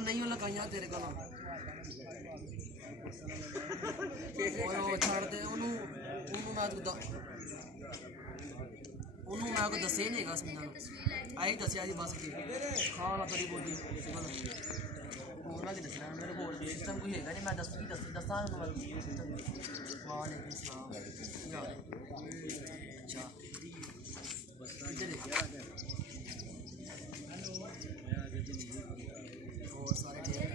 नहीं लगाइया तेरे को छड़ दे मैं को दसे नहीं है समीना आई दसिया जी बस हाँ ना तेरी बोली होना कि दसना मेरे को सिस्टम कोई है नहीं मैं दसा वालेकुम सलाम अच्छा इधर और सारे ठीक